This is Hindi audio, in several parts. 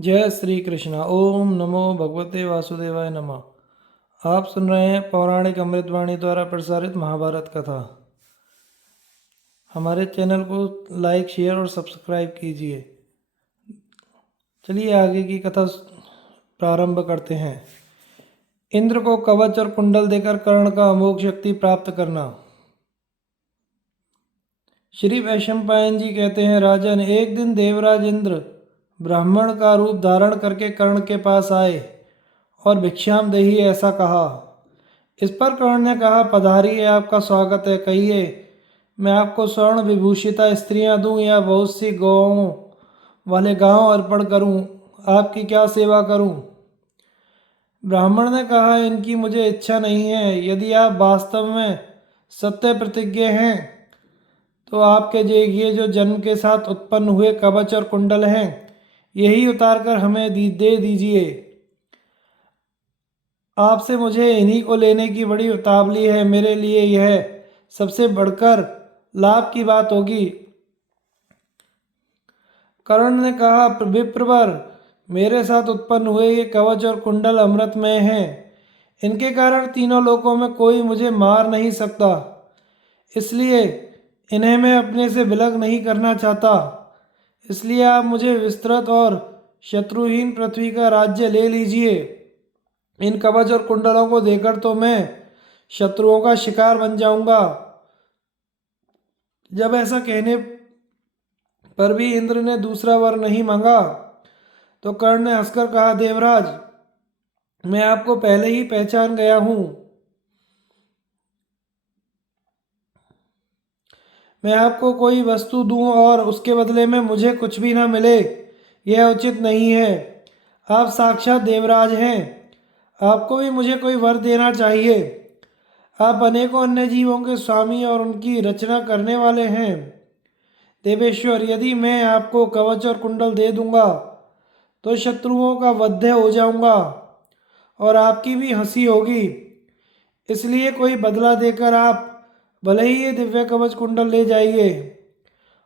जय श्री कृष्णा। ओम नमो भगवते वासुदेवाय नमः। आप सुन रहे हैं पौराणिक अमृतवाणी द्वारा प्रसारित महाभारत कथा। हमारे चैनल को लाइक शेयर और सब्सक्राइब कीजिए। चलिए आगे की कथा प्रारंभ करते हैं। इंद्र को कवच और कुंडल देकर कर्ण का अमोघ शक्ति प्राप्त करना। श्री वैशंपायन जी कहते हैं, राजन, एक दिन देवराज इंद्र ब्राह्मण का रूप धारण करके कर्ण के पास आए और भिक्षाम देही ऐसा कहा। इस पर कर्ण ने कहा, पधारिए, आपका स्वागत है। कहिए, मैं आपको स्वर्ण विभूषिता स्त्रियां दूं या बहुत सी गौओं वाले गांव अर्पण करूं? आपकी क्या सेवा करूं? ब्राह्मण ने कहा, इनकी मुझे इच्छा नहीं है। यदि आप वास्तव में सत्य प्रतिज्ञ हैं तो आपके ये जो जन्म के साथ उत्पन्न हुए कवच और कुंडल हैं, यही उतार कर हमें दे दीजिए। आपसे मुझे इन्हीं को लेने की बड़ी उतावली है। मेरे लिए यह सबसे बढ़कर लाभ की बात होगी। कर्ण ने कहा, विप्रवर, मेरे साथ उत्पन्न हुए ये कवच और कुंडल अमृतमय हैं। इनके कारण तीनों लोकों में कोई मुझे मार नहीं सकता। इसलिए इन्हें मैं अपने से विलग नहीं करना चाहता। इसलिए आप मुझे विस्तृत और शत्रुहीन पृथ्वी का राज्य ले लीजिए। इन कवच और कुंडलों को देकर तो मैं शत्रुओं का शिकार बन जाऊंगा। जब ऐसा कहने पर भी इंद्र ने दूसरा वर नहीं मांगा तो कर्ण ने हंसकर कहा, देवराज, मैं आपको पहले ही पहचान गया हूं। मैं आपको कोई वस्तु दूं और उसके बदले में मुझे कुछ भी ना मिले, यह उचित नहीं है। आप साक्षात देवराज हैं। आपको भी मुझे कोई वर देना चाहिए। आप अनेकों अन्य जीवों के स्वामी और उनकी रचना करने वाले हैं। देवेश्वर, यदि मैं आपको कवच और कुंडल दे दूंगा तो शत्रुओं का वध हो जाऊंगा और आपकी भी हंसी होगी। इसलिए कोई बदला देकर आप भले ही ये दिव्य कवच कुंडल ले जाइए,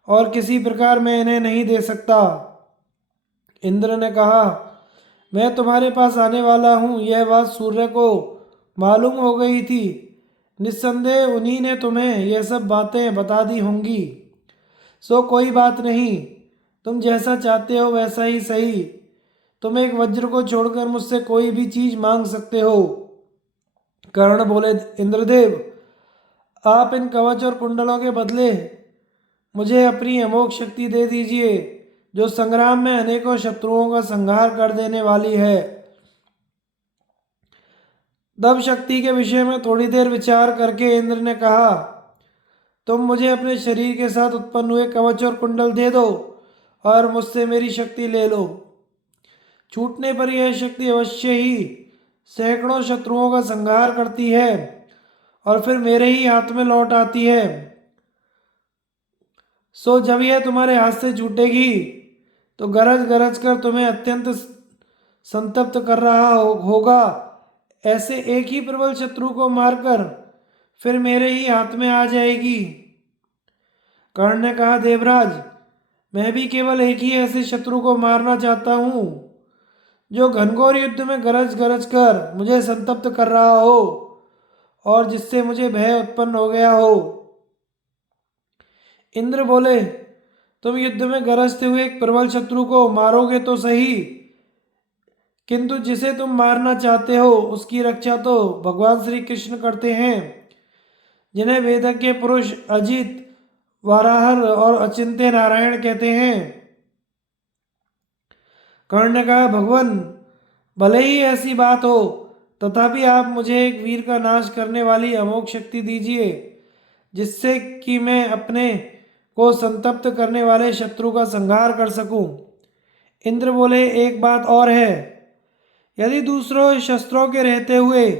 और किसी प्रकार मैं इन्हें नहीं दे सकता। इंद्र ने कहा, मैं तुम्हारे पास आने वाला हूँ, यह बात सूर्य को मालूम हो गई थी। निस्संदेह उन्हीं ने तुम्हें यह सब बातें बता दी होंगी। सो कोई बात नहीं, तुम जैसा चाहते हो वैसा ही सही। तुम एक वज्र को छोड़कर मुझसे कोई भी चीज मांग सकते हो। कर्ण बोले, इंद्रदेव, आप इन कवच और कुंडलों के बदले मुझे अपनी अमोघ शक्ति दे दीजिए, जो संग्राम में अनेकों शत्रुओं का संहार कर देने वाली है। तब शक्ति के विषय में थोड़ी देर विचार करके इंद्र ने कहा, तुम मुझे अपने शरीर के साथ उत्पन्न हुए कवच और कुंडल दे दो और मुझसे मेरी शक्ति ले लो। छूटने पर यह शक्ति अवश्य ही सैकड़ों शत्रुओं का संहार करती है और फिर मेरे ही हाथ में लौट आती है। सो जब यह तुम्हारे हाथ से छूटेगी तो गरज गरज कर तुम्हें अत्यंत संतप्त कर रहा होगा। ऐसे एक ही प्रबल शत्रु को मारकर फिर मेरे ही हाथ में आ जाएगी। कर्ण ने कहा, देवराज, मैं भी केवल एक ही ऐसे शत्रु को मारना चाहता हूँ जो घनघोर युद्ध में गरज गरज कर मुझे संतप्त कर रहा हो और जिससे मुझे भय उत्पन्न हो गया हो। इंद्र बोले, तुम युद्ध में गरजते हुए एक प्रबल शत्रु को मारोगे तो सही, किंतु जिसे तुम मारना चाहते हो उसकी रक्षा तो भगवान श्री कृष्ण करते हैं, जिन्हें वेदज्ञ पुरुष अजित, वाराहर और अचिंत्य नारायण कहते हैं। कर्ण ने कहा, भगवान, भले ही ऐसी बात हो, तथापि आप मुझे एक वीर का नाश करने वाली अमोघ शक्ति दीजिए, जिससे कि मैं अपने को संतप्त करने वाले शत्रु का संहार कर सकूं। इंद्र बोले, एक बात और है। यदि दूसरों शस्त्रों के रहते हुए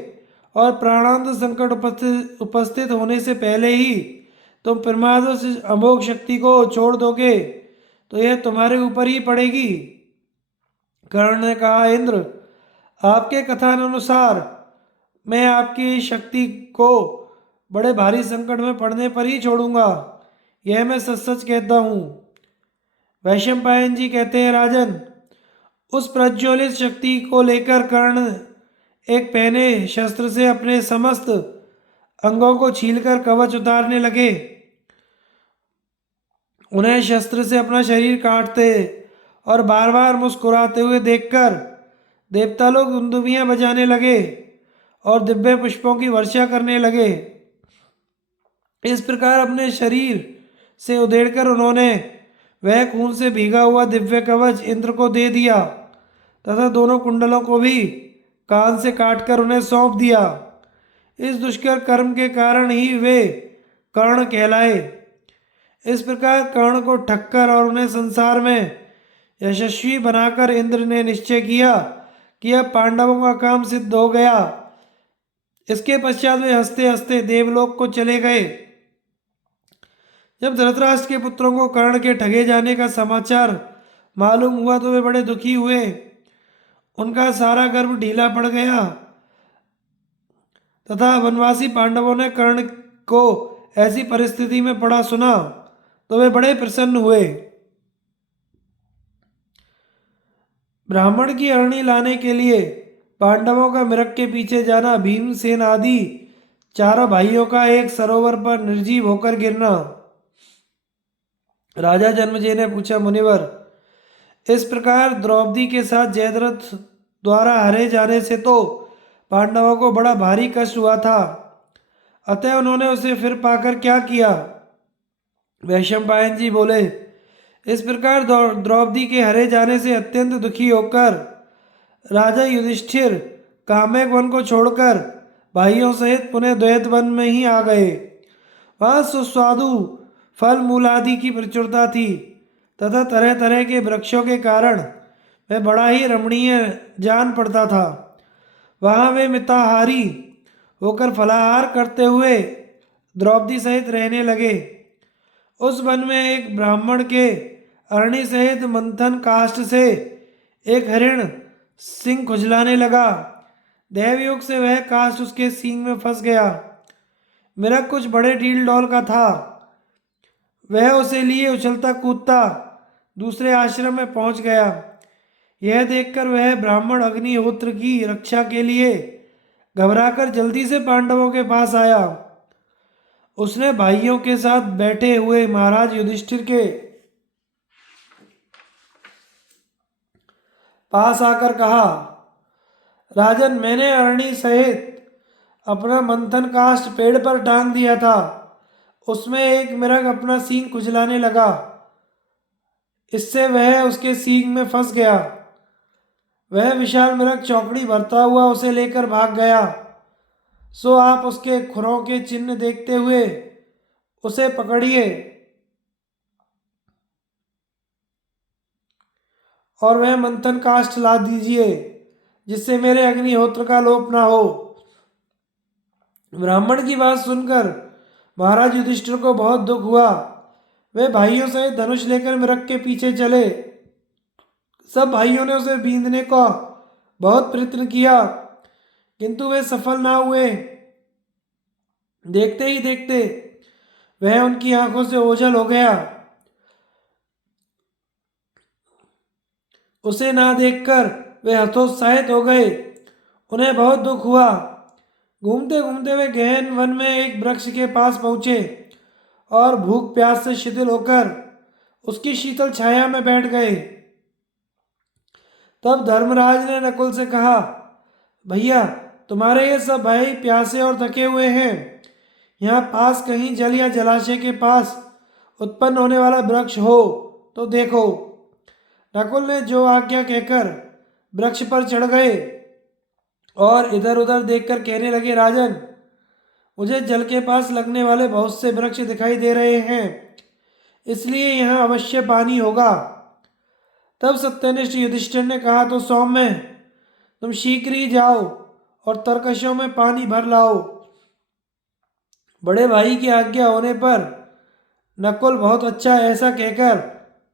और प्राणांत संकट उपस्थित होने से पहले ही तुम प्रमाद से अमोघ शक्ति को छोड़ दोगे तो यह तुम्हारे ऊपर ही पड़ेगी। कर्ण ने कहा, इंद्र, आपके कथानुसार मैं आपकी शक्ति को बड़े भारी संकट में पड़ने पर ही छोड़ूंगा। यह मैं सच सच कहता हूँ। वैशंपायन जी कहते हैं, राजन, उस प्रज्वलित शक्ति को लेकर कर्ण एक पहने शस्त्र से अपने समस्त अंगों को छीलकर कवच उतारने लगे। उन्हें शस्त्र से अपना शरीर काटते और बार बार मुस्कुराते हुए देखकर देवता लोग दुंदुभियां बजाने लगे और दिव्य पुष्पों की वर्षा करने लगे। इस प्रकार अपने शरीर से उधेड़कर उन्होंने वह खून से भीगा हुआ दिव्य कवच इंद्र को दे दिया तथा दोनों कुंडलों को भी कान से काटकर उन्हें सौंप दिया। इस दुष्कर कर्म के कारण ही वे कर्ण कहलाए। इस प्रकार कर्ण को ठक्कर और उन्हें संसार में यशस्वी बनाकर इंद्र ने निश्चय किया कि अब पांडवों का काम सिद्ध हो गया। इसके पश्चात वे हंसते हंसते देवलोक को चले गए। जब धृतराष्ट्र के पुत्रों को कर्ण के ठगे जाने का समाचार मालूम हुआ तो वे बड़े दुखी हुए। उनका सारा गर्व ढीला पड़ गया तथा वनवासी पांडवों ने कर्ण को ऐसी परिस्थिति में पड़ा सुना तो वे बड़े प्रसन्न हुए। ब्राह्मण की अरणी लाने के लिए पांडवों का मिरक के पीछे जाना, भीमसेन आदि चारों भाइयों का एक सरोवर पर निर्जीव होकर गिरना। राजा जन्मेजय ने पूछा, मुनिवर, इस प्रकार द्रौपदी के साथ जयद्रथ द्वारा हरे जाने से तो पांडवों को बड़ा भारी कष्ट हुआ था, अतः उन्होंने उसे फिर पाकर क्या किया? वैशंपायन जी बोले, इस प्रकार द्रौपदी के हरे जाने से अत्यंत दुखी होकर राजा युधिष्ठिर कामेक वन को छोड़कर भाइयों सहित पुनः द्वैत वन में ही आ गए। वहाँ सुस्वादु फल मूलादि की प्रचुरता थी तथा तरह तरह के वृक्षों के कारण वह बड़ा ही रमणीय जान पड़ता था। वहाँ वे मिताहारी होकर फलाहार करते हुए द्रौपदी सहित रहने लगे। उस वन में एक ब्राह्मण के अरणी सहित मंथन काष्ठ से एक हरिण सिंग खुजलाने लगा। दैवयोग से वह काष्ठ उसके सींग में फंस गया। मेरा कुछ बड़े डील डॉल का था। वह उसे लिए उछलता कूदता दूसरे आश्रम में पहुंच गया। यह देखकर वह ब्राह्मण अग्निहोत्र की रक्षा के लिए घबराकर जल्दी से पांडवों के पास आया। उसने भाइयों के साथ बैठे हुए महाराज युधिष्ठिर के पास आकर कहा, राजन, मैंने अरणी सहित अपना मंथन काष्ठ पेड़ पर टांग दिया था। उसमें एक मिरग अपना सींग खुजलाने लगा। इससे वह उसके सींग में फंस गया। वह विशाल मिरग चौकड़ी भरता हुआ उसे लेकर भाग गया। सो आप उसके खुरों के चिन्ह देखते हुए उसे पकड़िए और वह मंथन काष्ठ ला दीजिए, जिससे मेरे अग्निहोत्र का लोप ना हो। ब्राह्मण की बात सुनकर महाराज युधिष्ठिर को बहुत दुख हुआ। वे भाइयों सहित धनुष लेकर मिरग के पीछे चले। सब भाइयों ने उसे बींधने का बहुत प्रयत्न किया, किंतु वे सफल ना हुए। देखते ही देखते वह उनकी आंखों से ओझल हो गया। उसे ना देखकर वे हतोत्साहित हो गए। उन्हें बहुत दुख हुआ। घूमते घूमते वे गहन वन में एक वृक्ष के पास पहुंचे और भूख प्यास से शिथिल होकर उसकी शीतल छाया में बैठ गए। तब धर्मराज ने नकुल से कहा, भैया, तुम्हारे ये सब भाई प्यासे और थके हुए हैं। यहाँ पास कहीं जल या जलाशय के पास उत्पन्न होने वाला वृक्ष हो तो देखो। नकुल ने जो आज्ञा कहकर वृक्ष पर चढ़ गए और इधर उधर देखकर कहने लगे, राजन, मुझे जल के पास लगने वाले बहुत से वृक्ष दिखाई दे रहे हैं, इसलिए यहाँ अवश्य पानी होगा। तब सत्यनिष्ठ युधिष्ठिर ने कहा, तो सौम्य, तुम शीघ्र ही जाओ और तरकशों में पानी भर लाओ। बड़े भाई की आज्ञा होने पर नकुल बहुत अच्छा ऐसा कहकर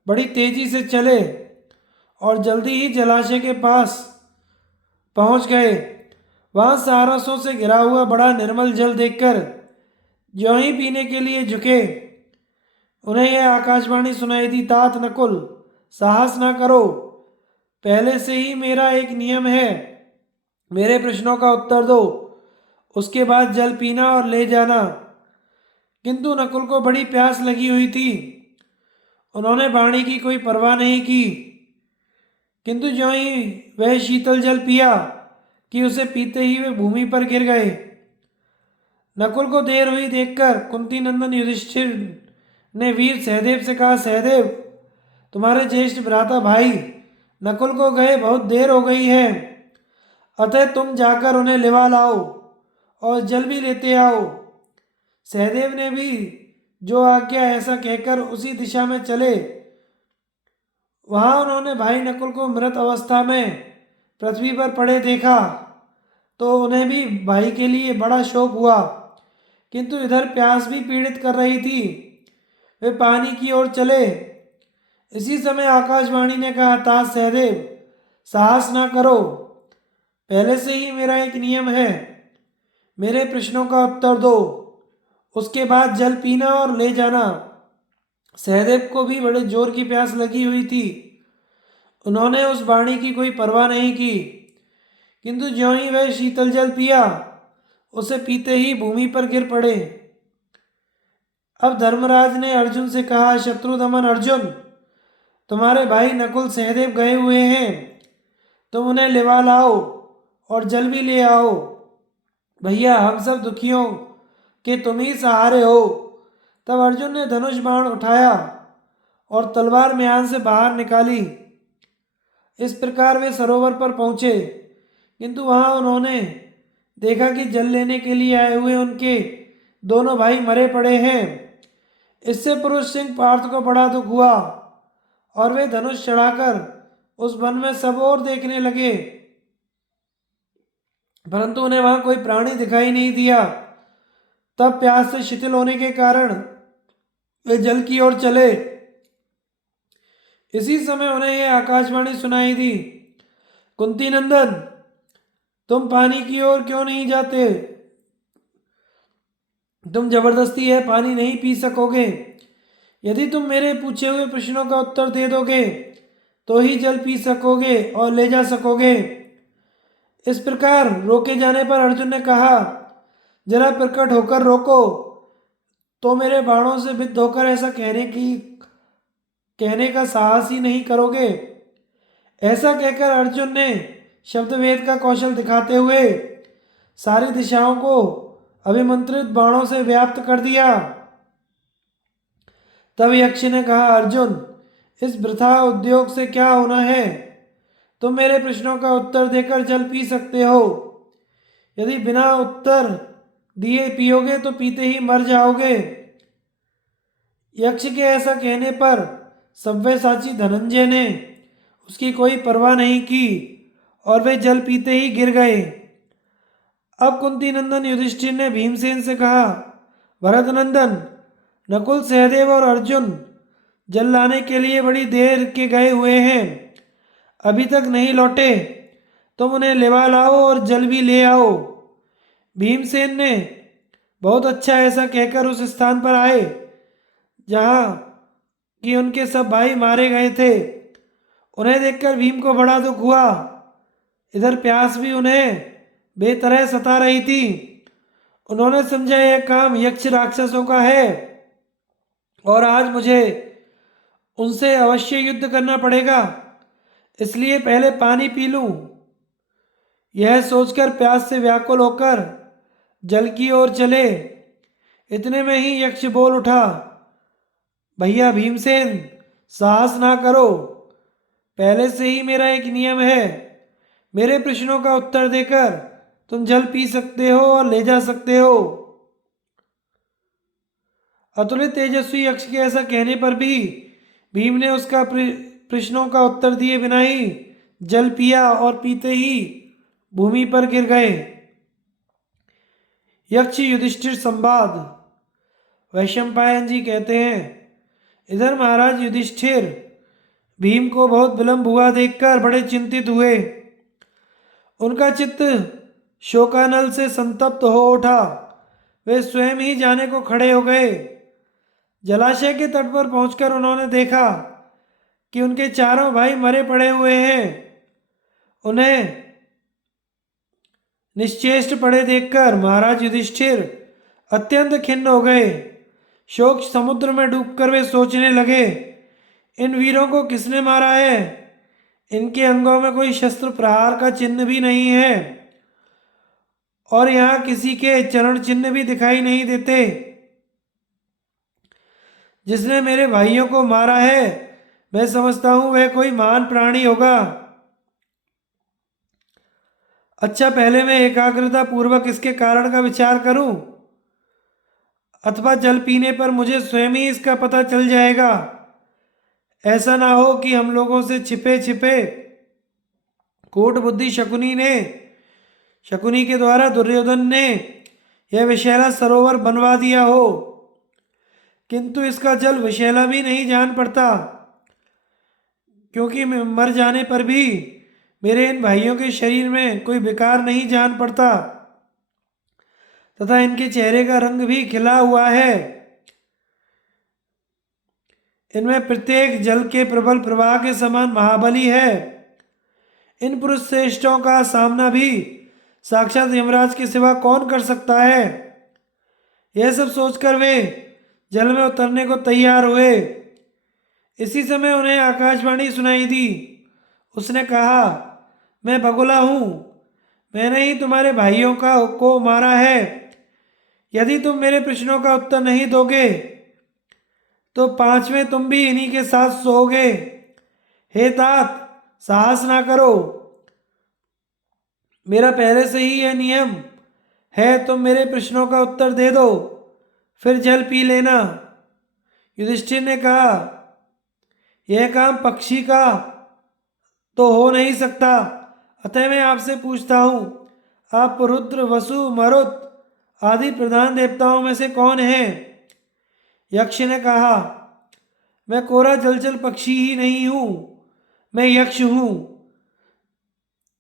बड़ी तेजी से चले और जल्दी ही जलाशय के पास पहुंच गए। वहां सारसों से घिरा हुआ बड़ा निर्मल जल देखकर ज्यों ही पीने के लिए झुके, उन्हें यह आकाशवाणी सुनाई दी, तात नकुल, साहस ना करो, पहले से ही मेरा एक नियम है, मेरे प्रश्नों का उत्तर दो, उसके बाद जल पीना और ले जाना। किंतु नकुल को बड़ी प्यास लगी हुई थी। उन्होंने वाणी की कोई परवाह नहीं की, किंतु ज्यों ही वह शीतल जल पिया कि उसे पीते ही वे भूमि पर गिर गए। नकुल को देर हुई देखकर कुंती नंदन युधिष्ठिर ने वीर सहदेव से कहा, सहदेव, तुम्हारे ज्येष्ठ भ्राता भाई नकुल को गए बहुत देर हो गई है, अतः तुम जाकर उन्हें लिवा लाओ और जल भी लेते आओ। सहदेव ने भी जो आज्ञा, ऐसा कहकर उसी दिशा में चले। वहां उन्होंने भाई नकुल को मृत अवस्था में पृथ्वी पर पड़े देखा तो उन्हें भी भाई के लिए बड़ा शोक हुआ, किंतु इधर प्यास भी पीड़ित कर रही थी। वे पानी की ओर चले। इसी समय आकाशवाणी ने कहा, तात सहदेव, साहस ना करो, पहले से ही मेरा एक नियम है, मेरे प्रश्नों का उत्तर दो, उसके बाद जल पीना और ले जाना। सहदेव को भी बड़े जोर की प्यास लगी हुई थी। उन्होंने उस वाणी की कोई परवाह नहीं की, किंतु ज्यों ही वह शीतल जल पिया, उसे पीते ही भूमि पर गिर पड़े। अब धर्मराज ने अर्जुन से कहा, शत्रुदमन अर्जुन, तुम्हारे भाई नकुल सहदेव गए हुए हैं, तुम उन्हें लिवा लाओ और जल भी ले आओ। भैया, हम सब दुखियों के तुम ही सहारे हो। तब अर्जुन ने धनुष बाण उठाया और तलवार म्यान से बाहर निकाली। इस प्रकार वे सरोवर पर पहुंचे, किंतु वहां उन्होंने देखा कि जल लेने के लिए आए हुए उनके दोनों भाई मरे पड़े हैं। इससे पुरुष सिंह पार्थ को बड़ा दुख हुआ और वे धनुष चढ़ाकर उस वन में सब ओर देखने लगे, परंतु उन्हें वहां कोई प्राणी दिखाई नहीं दिया। तब प्यास से शिथिल होने के कारण वे जल की ओर चले। इसी समय उन्हें यह आकाशवाणी सुनाई दी, कुंती नंदन, तुम पानी की ओर क्यों नहीं जाते? तुम जबरदस्ती यह पानी नहीं पी सकोगे। यदि तुम मेरे पूछे हुए प्रश्नों का उत्तर दे दोगे तो ही जल पी सकोगे और ले जा सकोगे। इस प्रकार रोके जाने पर अर्जुन ने कहा, जरा प्रकट होकर रोको, तो मेरे बाणों से विद्ध होकर ऐसा कहने का साहस ही नहीं करोगे। ऐसा कहकर अर्जुन ने शब्दवेद का कौशल दिखाते हुए सारी दिशाओं को अभिमंत्रित बाणों से व्याप्त कर दिया। तब यक्ष ने कहा, अर्जुन, इस वृथा उद्योग से क्या होना है? तुम मेरे प्रश्नों का उत्तर देकर जल पी सकते हो। यदि बिना उत्तर दिए पियोगे तो पीते ही मर जाओगे। यक्ष के ऐसा कहने पर सव्यसाची धनंजय ने उसकी कोई परवाह नहीं की और वे जल पीते ही गिर गए। अब कुंती नंदन युधिष्ठिर ने भीमसेन से कहा, भरत नंदन, नकुल सहदेव और अर्जुन जल लाने के लिए बड़ी देर के गए हुए हैं, अभी तक नहीं लौटे, तुम उन्हें लिवा लाओ और जल भी ले आओ। भीमसेन ने बहुत अच्छा ऐसा कहकर उस स्थान पर आए जहाँ कि उनके सब भाई मारे गए थे। उन्हें देखकर भीम को बड़ा दुख हुआ। इधर प्यास भी उन्हें बेतरह सता रही थी। उन्होंने समझा यह काम यक्ष राक्षसों का है और आज मुझे उनसे अवश्य युद्ध करना पड़ेगा, इसलिए पहले पानी पी लूं। यह सोचकर प्यास से व्याकुल होकर जल की ओर चले। इतने में ही यक्ष बोल उठा, भैया भीमसेन, साहस ना करो, पहले से ही मेरा एक नियम है, मेरे प्रश्नों का उत्तर देकर तुम जल पी सकते हो और ले जा सकते हो। अतुलित तेजस्वी यक्ष के ऐसा कहने पर भी भीम ने उसका प्रश्नों का उत्तर दिए बिना ही जल पिया और पीते ही भूमि पर गिर गए। यक्ष युधिष्ठिर संवाद। वैशंपायन जी कहते हैं, इधर महाराज युधिष्ठिर भीम को बहुत विलंब हुआ देखकर बड़े चिंतित हुए। उनका चित्त शोकानल से संतप्त हो उठा। वे स्वयं ही जाने को खड़े हो गए। जलाशय के तट पर पहुंचकर उन्होंने देखा कि उनके चारों भाई मरे पड़े हुए हैं। उन्हें निश्चेष्ट पड़े देखकर महाराज युधिष्ठिर अत्यंत खिन्न हो गए। शोक समुद्र में डूबकर वे सोचने लगे, इन वीरों को किसने मारा है? इनके अंगों में कोई शस्त्र प्रहार का चिन्ह भी नहीं है और यहाँ किसी के चरण चिन्ह भी दिखाई नहीं देते। जिसने मेरे भाइयों को मारा है मैं समझता हूं वह कोई महान प्राणी होगा। अच्छा, पहले मैं एकाग्रता पूर्वक इसके कारण का विचार करूं, अथवा जल पीने पर मुझे स्वयं ही इसका पता चल जाएगा। ऐसा ना हो कि हम लोगों से छिपे छिपे कूट बुद्धि शकुनी के द्वारा दुर्योधन ने यह विषैला सरोवर बनवा दिया हो, किंतु इसका जल विषैला भी नहीं जान पड़ता, क्योंकि मर जाने पर भी मेरे इन भाइयों के शरीर में कोई विकार नहीं जान पड़ता तथा इनके चेहरे का रंग भी खिला हुआ है। इनमें प्रत्येक जल के प्रबल प्रवाह के समान महाबली है। इन पुरुष श्रेष्ठों का सामना भी साक्षात यमराज के सिवा कौन कर सकता है? यह सब सोचकर वे जल में उतरने को तैयार हुए। इसी समय उन्हें आकाशवाणी सुनाई दी। उसने कहा, मैं बगुला हूँ, मैंने ही तुम्हारे भाइयों को मारा है। यदि तुम मेरे प्रश्नों का उत्तर नहीं दोगे तो पांचवें तुम भी इन्हीं के साथ सोओगे। हे तात, साहस ना करो, मेरा पहले से ही यह नियम है, तुम मेरे प्रश्नों का उत्तर दे दो फिर जल पी लेना। युधिष्ठिर ने कहा, यह काम पक्षी का तो हो नहीं सकता, अतः मैं आपसे पूछता हूँ, आप रुद्र, वसु, मरुत आदि प्रधान देवताओं में से कौन है? यक्ष ने कहा, मैं कोरा जलचल पक्षी ही नहीं हूँ, मैं यक्ष हूँ।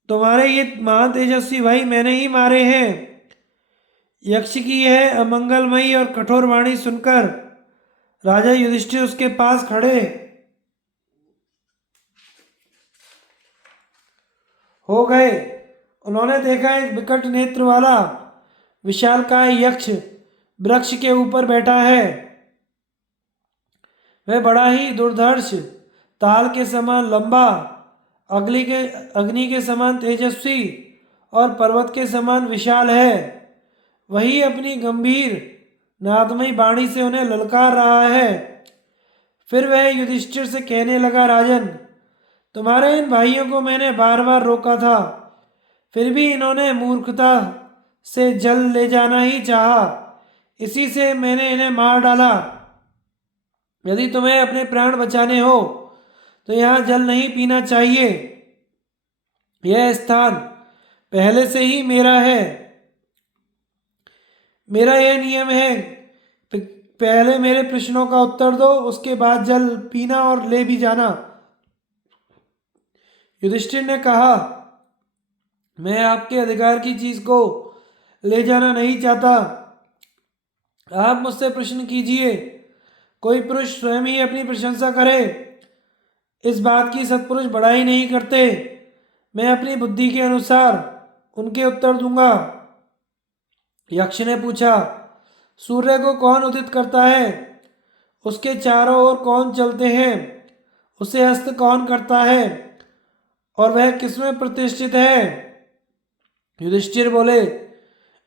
तुम्हारे ये महान तेजस्वी भाई मैंने ही मारे हैं। यक्ष की यह अमंगलमयी और कठोर वाणी सुनकर राजा युधिष्ठिर उसके पास खड़े हो गए। उन्होंने देखा एक विकट नेत्र वाला विशालकाय यक्ष वृक्ष के ऊपर बैठा है। वह बड़ा ही दुर्धर्ष, ताल के समान लंबा, अग्नि के समान तेजस्वी और पर्वत के समान विशाल है। वही अपनी गंभीर नादमयी वाणी से उन्हें ललकार रहा है। फिर वह युधिष्ठिर से कहने लगा, राजन, तुम्हारे इन भाइयों को मैंने बार बार रोका था, फिर भी इन्होंने मूर्खता से जल ले जाना ही चाहा, इसी से मैंने इन्हें मार डाला। यदि तुम्हें अपने प्राण बचाने हो तो यहाँ जल नहीं पीना चाहिए। यह स्थान पहले से ही मेरा है। मेरा यह नियम है, पहले मेरे प्रश्नों का उत्तर दो, उसके बाद जल पीना और ले भी जाना। युधिष्ठिर ने कहा, मैं आपके अधिकार की चीज को ले जाना नहीं चाहता, आप मुझसे प्रश्न कीजिए। कोई पुरुष स्वयं ही अपनी प्रशंसा करे, इस बात की सत्पुरुष बड़ाई नहीं करते। मैं अपनी बुद्धि के अनुसार उनके उत्तर दूंगा। यक्ष ने पूछा, सूर्य को कौन उदित करता है? उसके चारों ओर कौन चलते हैं? उसे अस्त कौन करता है और वह किसमें प्रतिष्ठित है? युधिष्ठिर बोले,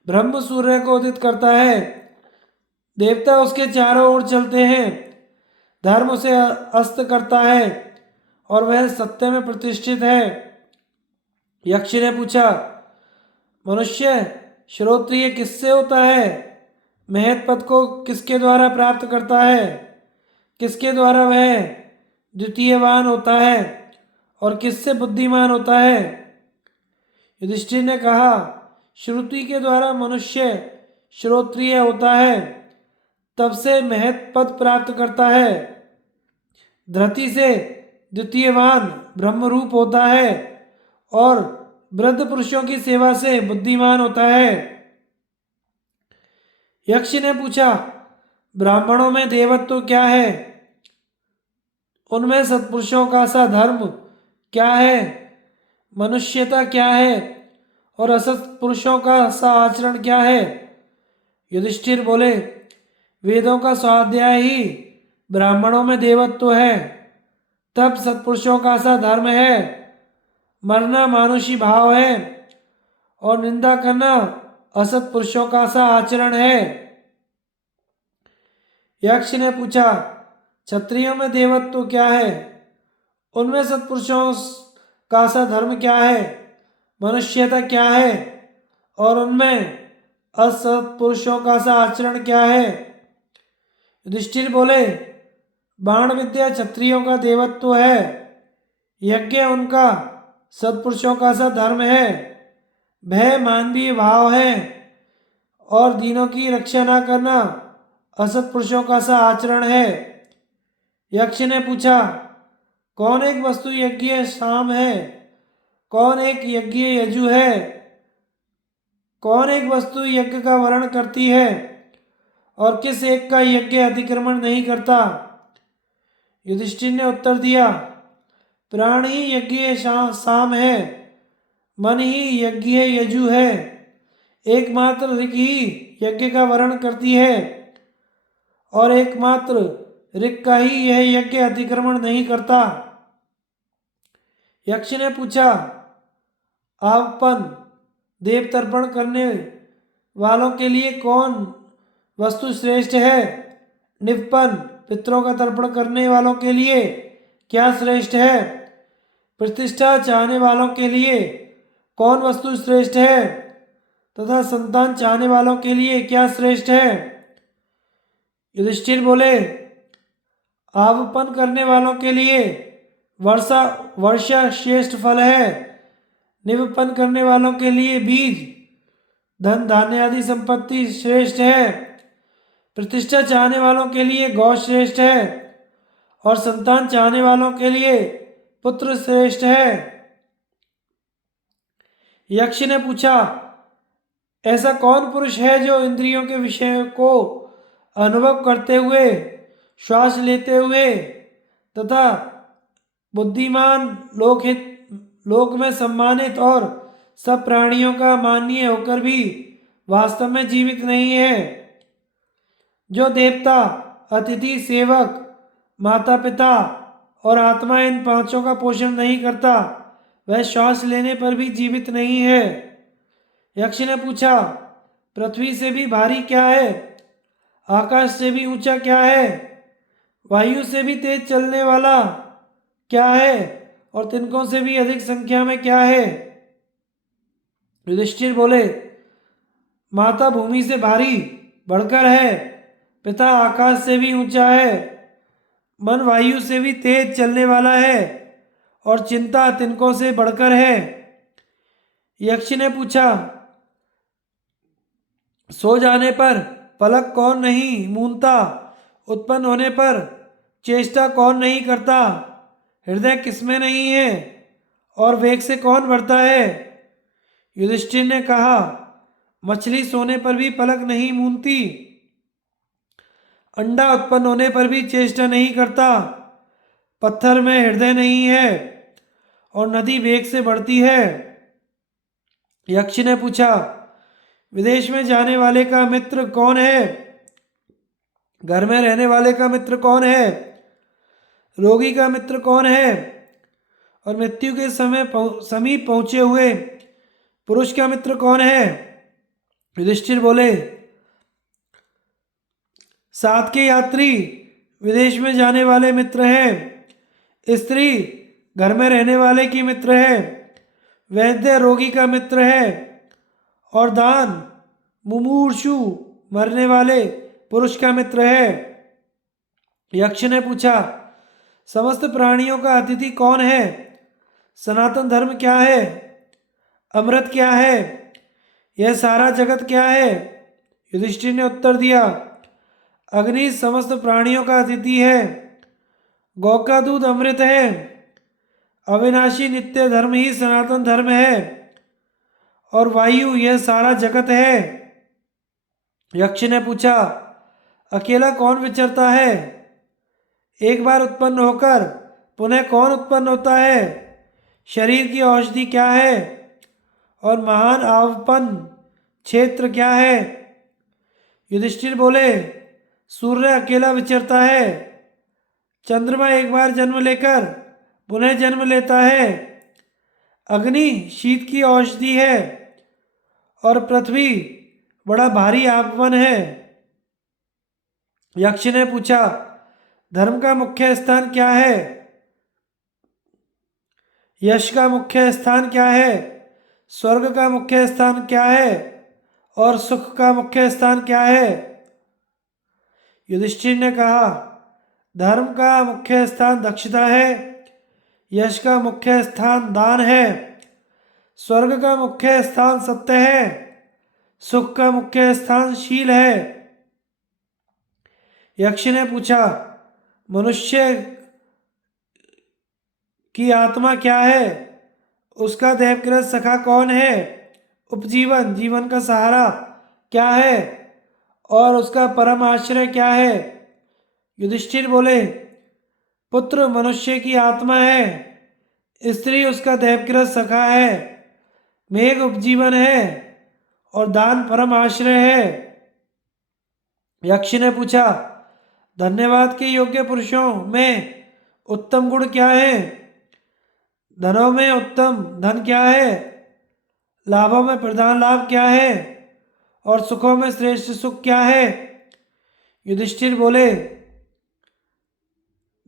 ब्रह्म सूर्य को उदित करता है, देवता उसके चारों ओर चलते हैं, धर्म उसे अस्त करता है और वह सत्य में प्रतिष्ठित है। यक्ष ने पूछा, मनुष्य श्रोत्रिय किससे होता है? महत पद को किसके द्वारा प्राप्त करता है? किसके द्वारा वह द्वितीयवान होता है और किससे बुद्धिमान होता है? युधिष्ठिर ने कहा, श्रुति के द्वारा मनुष्य श्रोत्रिय होता है, तब से महत पद प्राप्त करता है। धृति से द्वितीयवान ब्रह्मरूप होता है और वृद्ध पुरुषों की सेवा से बुद्धिमान होता है। यक्ष ने पूछा, ब्राह्मणों में देवत्व क्या है? उनमें सत्पुरुषों का सा धर्म क्या है? मनुष्यता क्या है और असत पुरुषों का सा आचरण क्या है? युधिष्ठिर बोले, वेदों का स्वाध्याय ही ब्राह्मणों में देवत्व है, तब सत्पुरुषों का सा धर्म है, मरना मानुषी भाव है और निंदा करना असत पुरुषों का सा आचरण है। यक्ष ने पूछा, क्षत्रियों में देवत्व क्या है? उनमें सत्पुरुषों का सा धर्म क्या है? मनुष्यता क्या है? और उनमें असत्पुरुषों का सा आचरण क्या है? युधिष्ठिर बोले, बाण विद्या क्षत्रियों का देवत्व है, यज्ञ उनका सत्पुरुषों का सा धर्म है, भय मानवीय भाव है और दीनों की रक्षा न करना असत्पुरुषों का सा आचरण है। यक्ष ने पूछा, कौन एक वस्तु यज्ञ शाम है? कौन एक यज्ञ यजु है? कौन एक वस्तु यज्ञ का वर्ण करती है और किस एक का यज्ञ अतिक्रमण नहीं करता? युधिष्ठिर ने उत्तर दिया, प्राण ही यज्ञ साम है, मन ही यज्ञ यजु है, एकमात्र ऋग ही यज्ञ का वर्ण करती है और एकमात्र ऋग का ही यह यज्ञ अतिक्रमण नहीं करता। यक्ष ने पूछा, आवपन देव तर्पण करने वालों के लिए कौन वस्तु श्रेष्ठ है? निपन पितरों का तर्पण करने वालों के लिए क्या श्रेष्ठ है? प्रतिष्ठा चाहने वालों के लिए कौन वस्तु श्रेष्ठ है तथा संतान चाहने वालों के लिए क्या श्रेष्ठ है? युधिष्ठिर बोले, आवपन करने वालों के लिए वर्षा श्रेष्ठ फल है, निवपन करने वालों के लिए बीज धन धान्य आदि संपत्ति श्रेष्ठ है, प्रतिष्ठा चाहने वालों के लिए गौ श्रेष्ठ है और संतान चाहने वालों के लिए पुत्र श्रेष्ठ है। यक्ष ने पूछा, ऐसा कौन पुरुष है जो इंद्रियों के विषय को अनुभव करते हुए, श्वास लेते हुए तथा बुद्धिमान लोक में सम्मानित और सब प्राणियों का माननीय होकर भी वास्तव में जीवित नहीं है? जो देवता, अतिथि, सेवक, माता पिता और आत्मा इन पांचों का पोषण नहीं करता, वह श्वास लेने पर भी जीवित नहीं है। यक्ष ने पूछा, पृथ्वी से भी भारी क्या है? आकाश से भी ऊंचा क्या है? वायु से भी तेज चलने वाला क्या है और तिनकों से भी अधिक संख्या में क्या है? युधिष्ठिर बोले, माता भूमि से भारी बढ़कर है, पिता आकाश से भी ऊंचा है, मन वायु से भी तेज चलने वाला है और चिंता तिनकों से बढ़कर है। यक्ष ने पूछा, सो जाने पर पलक कौन नहीं मूंदता? उत्पन्न होने पर चेष्टा कौन नहीं करता? हृदय किसमें नहीं है और वेग से कौन बढ़ता है? युधिष्ठिर ने कहा, मछली सोने पर भी पलक नहीं मूंदती, अंडा उत्पन्न होने पर भी चेष्टा नहीं करता, पत्थर में हृदय नहीं है और नदी वेग से बढ़ती है। यक्ष ने पूछा, विदेश में जाने वाले का मित्र कौन है? घर में रहने वाले का मित्र कौन है? रोगी का मित्र कौन है? और मृत्यु के समीप पहुंचे हुए पुरुष का मित्र कौन है? युधिष्ठिर बोले, साथ के यात्री विदेश में जाने वाले मित्र हैं, स्त्री घर में रहने वाले की मित्र है, वैद्य रोगी का मित्र है और दान मुमूर्षु मरने वाले पुरुष का मित्र है। यक्ष ने पूछा, समस्त प्राणियों का अतिथि कौन है? सनातन धर्म क्या है? अमृत क्या है? यह सारा जगत क्या है? युधिष्ठिर ने उत्तर दिया, अग्नि समस्त प्राणियों का अतिथि है, गौ का दूध अमृत है, अविनाशी नित्य धर्म ही सनातन धर्म है और वायु यह सारा जगत है। यक्ष ने पूछा, अकेला कौन विचरता है? एक बार उत्पन्न होकर पुनः कौन उत्पन्न होता है? शरीर की औषधि क्या है और महान आवपन क्षेत्र क्या है? युधिष्ठिर बोले, सूर्य अकेला विचरता है, चंद्रमा एक बार जन्म लेकर पुनः जन्म लेता है, अग्नि शीत की औषधि है और पृथ्वी बड़ा भारी आपवन है। यक्ष ने पूछा, धर्म का मुख्य स्थान क्या है? यश का मुख्य स्थान क्या है? स्वर्ग का मुख्य स्थान क्या है और सुख का मुख्य स्थान क्या है? युधिष्ठिर ने कहा, धर्म का मुख्य स्थान दक्षता है, यश का मुख्य स्थान दान है, स्वर्ग का मुख्य स्थान सत्य है, सुख का मुख्य स्थान शील है। यक्ष ने पूछा, मनुष्य की आत्मा क्या है? उसका देवकृत सखा कौन है? उपजीवन जीवन का सहारा क्या है और उसका परम आश्रय क्या है? युधिष्ठिर बोले, पुत्र मनुष्य की आत्मा है, स्त्री उसका देवकृत सखा है, मेघ उपजीवन है और दान परम आश्रय है। यक्ष ने पूछा, धन्यवाद के योग्य पुरुषों में उत्तम गुण क्या है? धनों में उत्तम धन क्या है? लाभों में प्रधान लाभ क्या है और सुखों में श्रेष्ठ सुख क्या है? युधिष्ठिर बोले,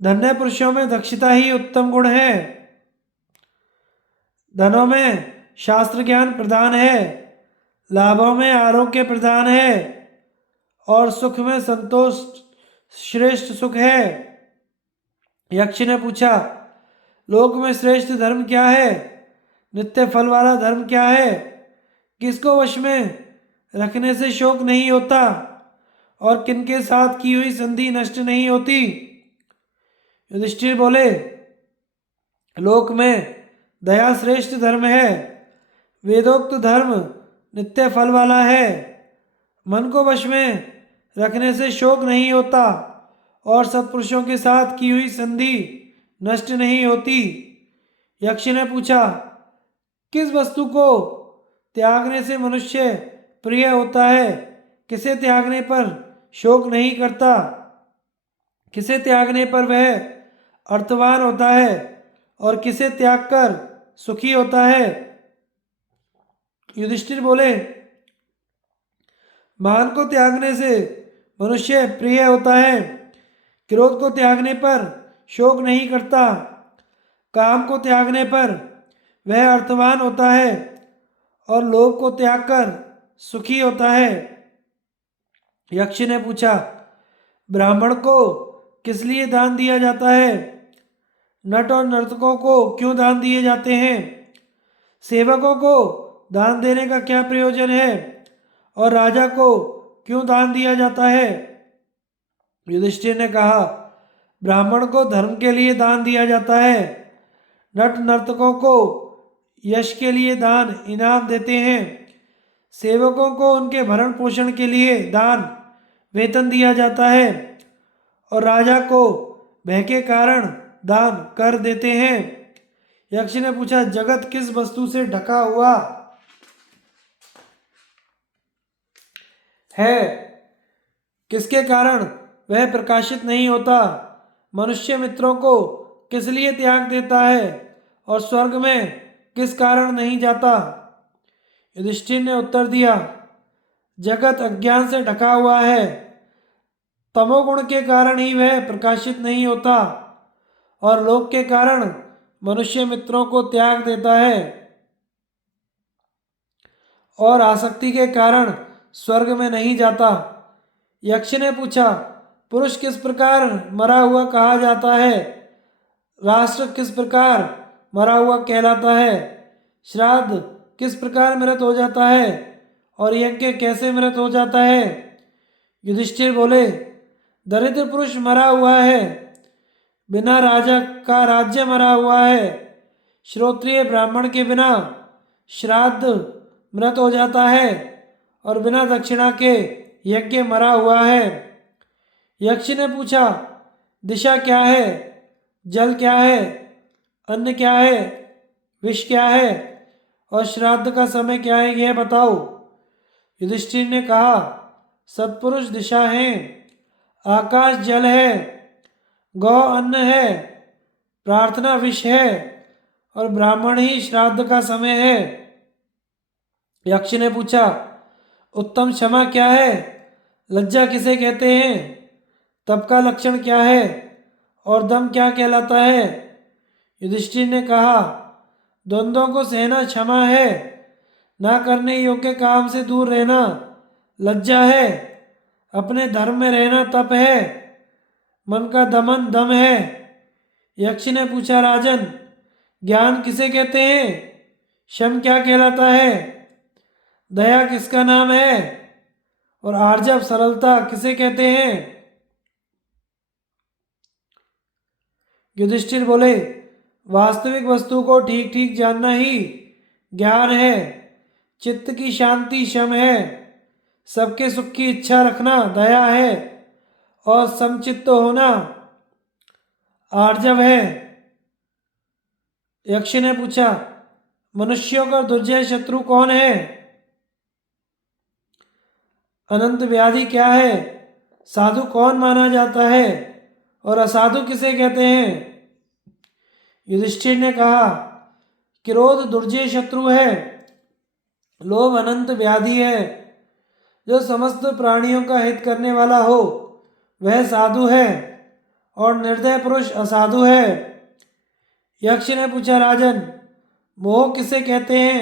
धन्य पुरुषों में दक्षता ही उत्तम गुण है, धनों में शास्त्र ज्ञान प्रधान है, लाभों में आरोग्य प्रधान है और सुख में संतोष श्रेष्ठ सुख है। यक्ष ने पूछा, लोक में श्रेष्ठ धर्म क्या है? नित्य फल वाला धर्म क्या है? किसको वश में रखने से शोक नहीं होता और किनके साथ की हुई संधि नष्ट नहीं होती? युधिष्ठिर बोले, लोक में दया श्रेष्ठ धर्म है, वेदोक्त धर्म नित्य फल वाला है, मन को वश में रखने से शोक नहीं होता और सत्पुरुषों के साथ की हुई संधि नष्ट नहीं होती। यक्ष ने पूछा, किस वस्तु को त्यागने से मनुष्य प्रिय होता है? किसे त्यागने पर शोक नहीं करता? किसे त्यागने पर वह अर्थवान होता है और किसे त्याग कर सुखी होता है? युधिष्ठिर बोले, मान को त्यागने से मनुष्य प्रिय होता है, क्रोध को त्यागने पर शोक नहीं करता, काम को त्यागने पर वह अर्थवान होता है और लोभ को त्याग कर सुखी होता है। यक्ष ने पूछा, ब्राह्मण को किस लिए दान दिया जाता है? नट और नर्तकों को क्यों दान दिए जाते हैं? सेवकों को दान देने का क्या प्रयोजन है और राजा को क्यों दान दिया जाता है? युधिष्ठिर ने कहा, ब्राह्मण को धर्म के लिए दान दिया जाता है, नट नर्तकों को यश के लिए दान इनाम देते हैं, सेवकों को उनके भरण पोषण के लिए दान वेतन दिया जाता है और राजा को भय के कारण दान कर देते हैं। यक्ष ने पूछा, जगत किस वस्तु से ढका हुआ है? किसके कारण वह प्रकाशित नहीं होता? मनुष्य मित्रों को किस लिए त्याग देता है और स्वर्ग में किस कारण नहीं जाता? युधिष्ठिर ने उत्तर दिया, जगत अज्ञान से ढका हुआ है, तमोगुण के कारण ही वह प्रकाशित नहीं होता और लोक के कारण मनुष्य मित्रों को त्याग देता है और आसक्ति के कारण स्वर्ग में नहीं जाता। यक्ष ने पूछा, पुरुष किस प्रकार मरा हुआ कहा जाता है? राष्ट्र किस प्रकार मरा हुआ कहलाता है? श्राद्ध किस प्रकार मृत हो जाता है और यज्ञ कैसे मृत हो जाता है? युधिष्ठिर बोले, दरिद्र पुरुष मरा हुआ है, बिना राजा का राज्य मरा हुआ है, श्रोत्रिय ब्राह्मण के बिना श्राद्ध मृत हो जाता है और बिना दक्षिणा के यज्ञ मरा हुआ है। यक्ष ने पूछा, दिशा क्या है? जल क्या है? अन्न क्या है? विष क्या है और श्राद्ध का समय क्या है, यह बताओ। युधिष्ठिर ने कहा, सत्पुरुष दिशा है, आकाश जल है, गौ अन्न है, प्रार्थना विष है और ब्राह्मण ही श्राद्ध का समय है। यक्ष ने पूछा, उत्तम क्षमा क्या है, लज्जा किसे कहते हैं, तप का लक्षण क्या है और दम क्या कहलाता है। युधिष्ठिर ने कहा, द्वंद्वों को सहना क्षमा है, ना करने योग्य काम से दूर रहना लज्जा है, अपने धर्म में रहना तप है, मन का दमन दम है। यक्ष ने पूछा, राजन ज्ञान किसे कहते हैं, शम क्या कहलाता है, दया किसका नाम है और आर्जव सरलता किसे कहते हैं। युधिष्ठिर बोले, वास्तविक वस्तु को ठीक ठीक जानना ही ज्ञान है, चित्त की शांति शम है, सबके सुख की इच्छा रखना दया है और समचित्त होना आर्जव है। यक्ष ने पूछा, मनुष्यों का दुर्जय शत्रु कौन है, अनंत व्याधि क्या है, साधु कौन माना जाता है और असाधु किसे कहते हैं। युधिष्ठिर ने कहा, क्रोध दुर्जय शत्रु है, लोभ अनंत व्याधि है, जो समस्त प्राणियों का हित करने वाला हो वह साधु है और निर्दय पुरुष असाधु है। यक्ष ने पूछा, राजन मोह किसे कहते हैं,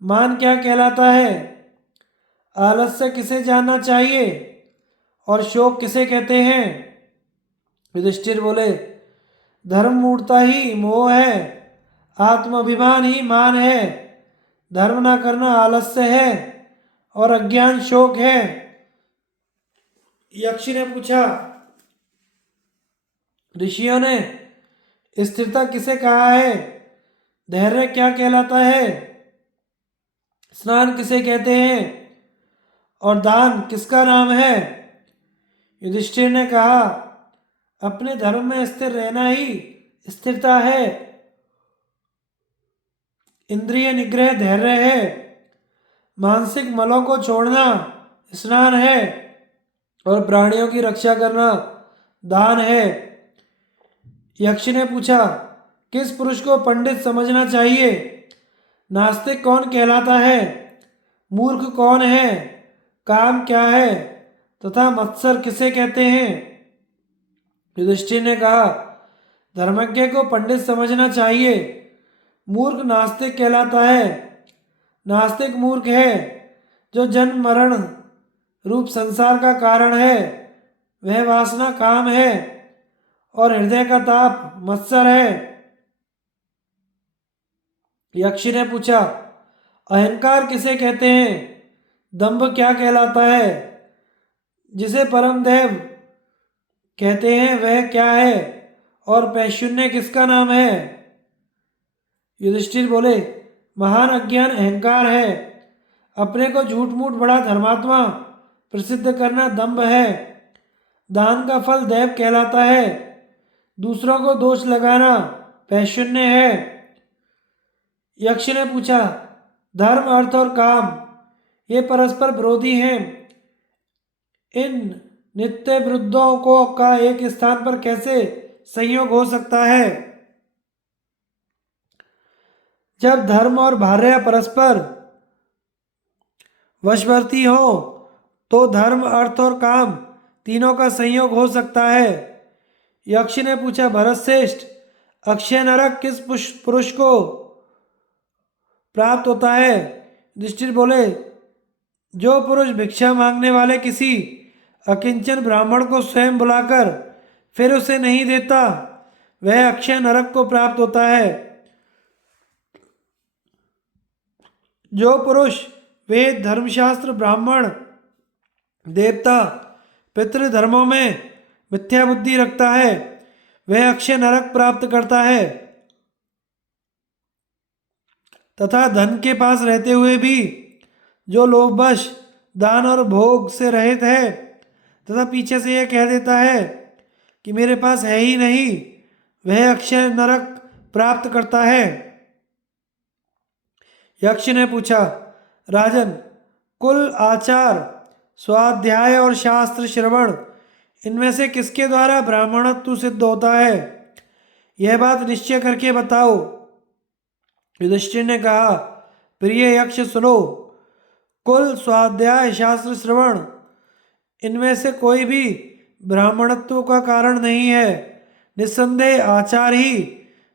मान क्या कहलाता है, आलस्य किसे जानना चाहिए और शोक किसे कहते हैं। युधिष्ठिर बोले, धर्म मूढ़ता ही मोह है, आत्माभिमान ही मान है, धर्म न करना आलस्य है और अज्ञान शोक है। यक्ष ने पूछा, ऋषियों ने स्थिरता किसे कहा है, धैर्य क्या कहलाता है, स्नान किसे कहते हैं और दान किसका नाम है। युधिष्ठिर ने कहा, अपने धर्म में स्थिर रहना ही स्थिरता है, इंद्रिय निग्रह धैर्य है, मानसिक मलों को छोड़ना स्नान है और प्राणियों की रक्षा करना दान है। यक्ष ने पूछा, किस पुरुष को पंडित समझना चाहिए, नास्तिक कौन कहलाता है, मूर्ख कौन है, काम क्या है तथा मत्सर किसे कहते हैं। युधिष्ठिर ने कहा, धर्मज्ञ को पंडित समझना चाहिए, मूर्ख नास्तिक कहलाता है, नास्तिक मूर्ख है, जो जन्म मरण रूप संसार का कारण है, वह वासना काम है और हृदय का ताप मत्सर है। यक्ष ने पूछा, अहंकार किसे कहते हैं, दंभ क्या कहलाता है, जिसे परम देव कहते हैं वह क्या है और पैशून्य किसका नाम है। युधिष्ठिर बोले, महान अज्ञान अहंकार है, अपने को झूठ मूठ बड़ा धर्मात्मा प्रसिद्ध करना दंभ है, दान का फल दैव कहलाता है, दूसरों को दोष लगाना पैशून्य है। यक्ष ने पूछा, धर्म अर्थ और काम ये परस्पर विरोधी हैं, इन नित्य विरुद्धों को का एक स्थान पर कैसे संयोग हो सकता है। जब धर्म और भार्य परस्पर वशवर्ती हो तो धर्म अर्थ और काम तीनों का संयोग हो सकता है। यक्ष ने पूछा, भरत श्रेष्ठ अक्षय नरक किस पुरुष को प्राप्त होता है। युधिष्ठिर बोले, जो पुरुष भिक्षा मांगने वाले किसी अकिंचन ब्राह्मण को स्वयं बुलाकर फिर उसे नहीं देता वह अक्षय नरक को प्राप्त होता है। जो पुरुष वेद धर्मशास्त्र ब्राह्मण देवता पितृधर्मों में मिथ्या बुद्धि रखता है वह अक्षय नरक प्राप्त करता है तथा धन के पास रहते हुए भी जो लोभवश दान और भोग से रहित है तथा पीछे से यह कह देता है कि मेरे पास है ही नहीं वह अक्षय नरक प्राप्त करता है। यक्ष ने पूछा, राजन, कुल, आचार, स्वाध्याय और शास्त्र श्रवण, इनमें से किसके द्वारा ब्राह्मणत्व सिद्ध होता है? यह बात निश्चय करके बताओ। युधिष्ठिर ने कहा, प्रिय यक्ष, सुनो। कुल, स्वाध्याय, शास्त्र श्रवण, इनमें से कोई भी ब्राह्मणत्व का कारण नहीं है। निस्संदेह आचार ही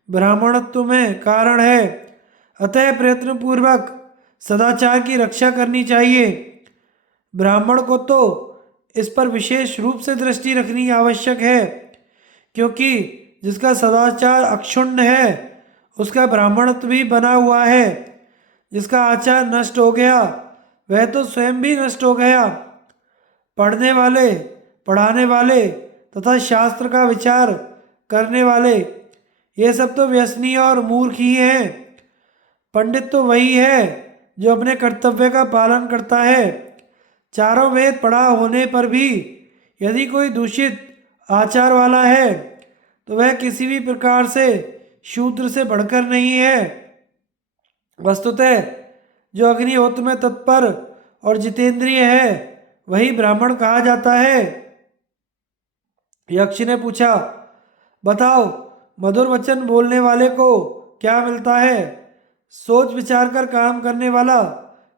ब्राह्मणत्व में कारण है। अतः प्रयत्न पूर्वक सदाचार की रक्षा करनी चाहिए। ब्राह्मण को तो इस पर विशेष रूप से दृष्टि रखनी आवश्यक है, क्योंकि जिसका सदाचार अक्षुण्ण है उसका ब्राह्मणत्व भी बना हुआ है। जिसका आचार नष्ट हो गया वह तो स्वयं भी नष्ट हो गया। पढ़ने वाले, पढ़ाने वाले तथा शास्त्र का विचार करने वाले, ये सब तो व्यसनी और मूर्ख ही हैं। पंडित तो वही है जो अपने कर्तव्य का पालन करता है। चारों वेद पढ़ा होने पर भी यदि कोई दूषित आचार वाला है तो वह किसी भी प्रकार से शूद्र से बढ़कर नहीं है। वस्तुतः जो अग्निहोत्र में तत्पर और जितेंद्रिय है वही ब्राह्मण कहा जाता है। यक्ष ने पूछा, बताओ, मधुर वचन बोलने वाले को क्या मिलता है? सोच विचार कर काम करने वाला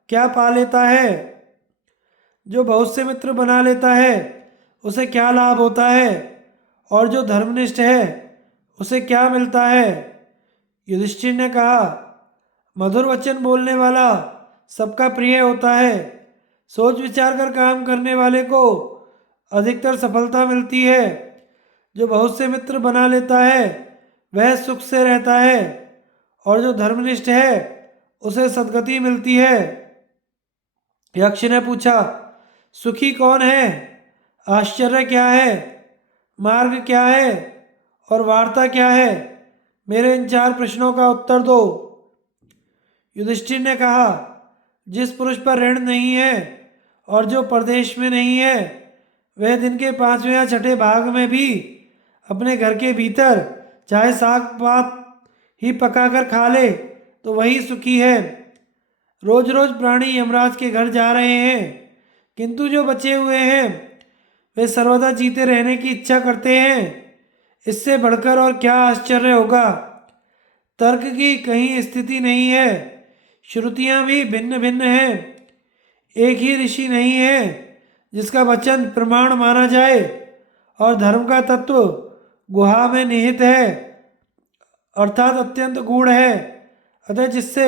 क्या पा लेता है? जो बहुत से मित्र बना लेता है उसे क्या लाभ होता है? और जो धर्मनिष्ठ है उसे क्या मिलता है? युधिष्ठिर ने कहा, मधुर वचन बोलने वाला सबका प्रिय होता है। सोच विचार कर काम करने वाले को अधिकतर सफलता मिलती है। जो बहुत से मित्र बना लेता है वह सुख से रहता है, और जो धर्मनिष्ठ है उसे सद्गति मिलती है। यक्ष ने पूछा, सुखी कौन है? आश्चर्य क्या है? मार्ग क्या है? और वार्ता क्या है? मेरे इन 4 प्रश्नों का उत्तर दो। युधिष्ठिर ने कहा, जिस पुरुष पर ऋण नहीं है और जो परदेश में नहीं है वह दिन के 5वें या 6ठे भाग में भी अपने घर के भीतर चाहे साग पात ही पकाकर खा ले तो वही सुखी है। रोज रोज प्राणी यमराज के घर जा रहे हैं, किंतु जो बचे हुए हैं वे सर्वदा जीते रहने की इच्छा करते हैं। इससे बढ़कर और क्या आश्चर्य होगा? तर्क की कहीं स्थिति नहीं है, श्रुतियां भी भिन्न भिन्न हैं। एक ही ऋषि नहीं है जिसका वचन प्रमाण माना जाए, और धर्म का तत्व गुहा में निहित है, अर्थात अत्यंत गूढ़ है। अतः जिससे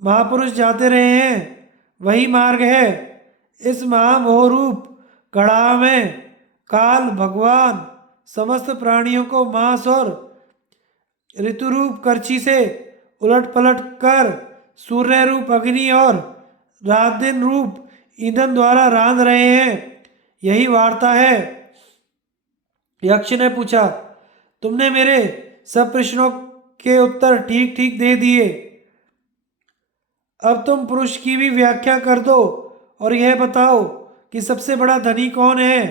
महापुरुष जाते रहे हैं वही मार्ग है। इस महामोह रूप कड़ा में काल भगवान समस्त प्राणियों को मांस और ऋतु रूप करछी से उलट पलट कर सूर्य रूप अग्नि और रात दिन रूप ईंधन द्वारा रांध रहे हैं। यही वार्ता है। यक्ष ने पूछा, तुमने मेरे सब प्रश्नों के उत्तर ठीक ठीक दे दिए। अब तुम पुरुष की भी व्याख्या कर दो और यह बताओ कि सबसे बड़ा धनी कौन है?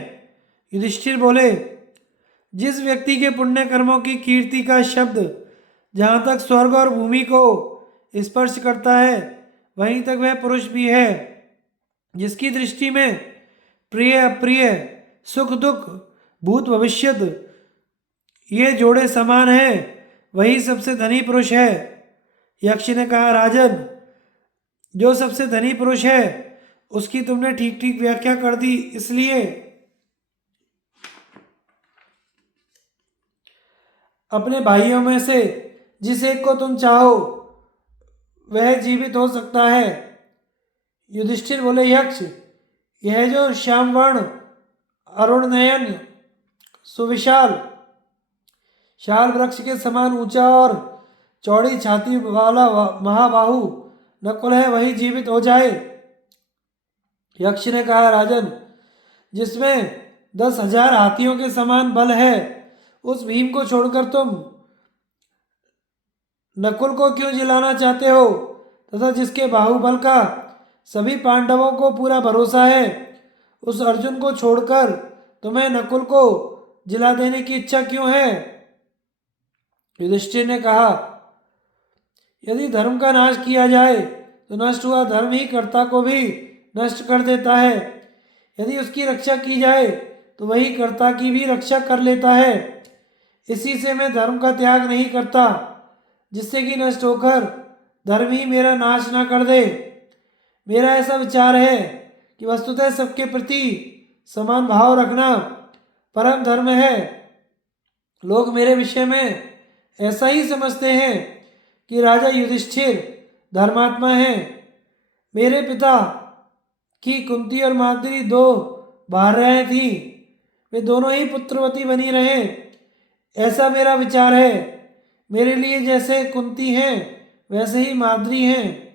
युधिष्ठिर बोले, जिस व्यक्ति के पुण्य कर्मों की कीर्ति का शब्द जहाँ तक स्वर्ग और भूमि को स्पर्श करता है वहीं तक वह पुरुष भी है। जिसकी दृष्टि में प्रिय अप्रिय, सुख दुख, भूत भविष्यत ये जोड़े समान है वही सबसे धनी पुरुष है। यक्ष ने कहा, राजन, जो सबसे धनी पुरुष है उसकी तुमने ठीक ठीक व्याख्या कर दी, इसलिए अपने भाइयों में से जिस एक को तुम चाहो वह जीवित हो सकता है। युधिष्ठिर बोले, यक्ष, यह जो श्यामवर्ण, अरुण नयन, सुविशाल, शाल वृक्ष के समान ऊंचा और चौड़ी छाती वाला महाबाहु नकुल है वही जीवित हो जाए। यक्ष ने कहा, राजन, जिसमें 10,000 हाथियों के समान बल है उस भीम को छोड़कर तुम नकुल को क्यों जिलाना चाहते हो? तथा जिसके बाहुबल का सभी पांडवों को पूरा भरोसा है उस अर्जुन को छोड़कर तुम्हें नकुल को जिला देने की इच्छा क्यों है? युधिष्ठिर ने कहा, यदि धर्म का नाश किया जाए तो नष्ट हुआ धर्म ही कर्ता को भी नष्ट कर देता है। यदि उसकी रक्षा की जाए तो वही कर्ता की भी रक्षा कर लेता है। इसी से मैं धर्म का त्याग नहीं करता, जिससे कि नष्ट होकर धर्म ही मेरा नाश ना कर दे। मेरा ऐसा विचार है कि वस्तुतः सबके प्रति समान भाव रखना परम धर्म है। लोग मेरे विषय में ऐसा ही समझते हैं कि राजा युधिष्ठिर धर्मात्मा है। मेरे पिता की कुंती और माद्री दो भार्याएं थी, वे दोनों ही पुत्रवती बनी रहे, ऐसा मेरा विचार है। मेरे लिए जैसे कुंती हैं वैसे ही माद्री हैं।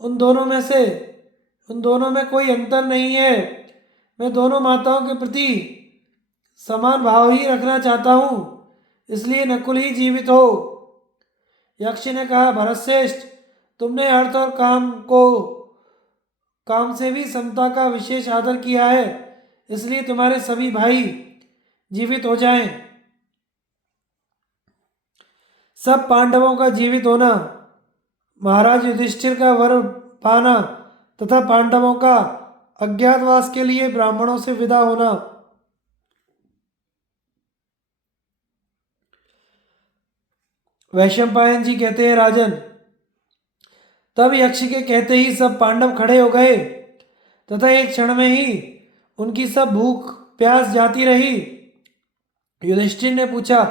उन दोनों में कोई अंतर नहीं है। मैं दोनों माताओं के प्रति समान भाव ही रखना चाहता हूँ, इसलिए नकुल ही जीवित हो। यक्ष ने कहा, भरतश्रेष्ठ, तुमने अर्थ और काम से भी समता का विशेष आदर किया है, इसलिए तुम्हारे सभी भाई जीवित हो जाएं। सब पांडवों का जीवित होना, महाराज युधिष्ठिर का वर पाना तथा पांडवों का अज्ञातवास के लिए ब्राह्मणों से विदा होना। वैशंपायन जी कहते हैं, राजन, तब यक्ष के कहते ही सब पांडव खड़े हो गए तथा एक क्षण में ही उनकी सब भूख प्यास जाती रही। युधिष्ठिर ने पूछा,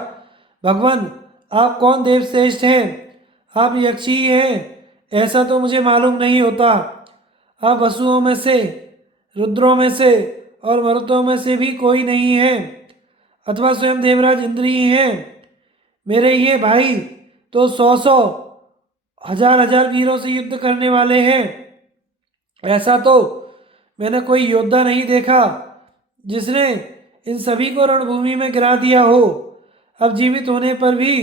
भगवान, आप कौन देवश्रेष्ठ हैं? आप यक्ष ही हैं, ऐसा तो मुझे मालूम नहीं होता। आप वसुओं में से, रुद्रों में से और मरुतों में से भी कोई नहीं है, अथवा स्वयं देवराज इंद्र ही हैं। मेरे ये भाई तो 100 हजार वीरों से युद्ध करने वाले हैं। ऐसा तो मैंने कोई योद्धा नहीं देखा जिसने इन सभी को रणभूमि में गिरा दिया हो। अब जीवित होने पर भी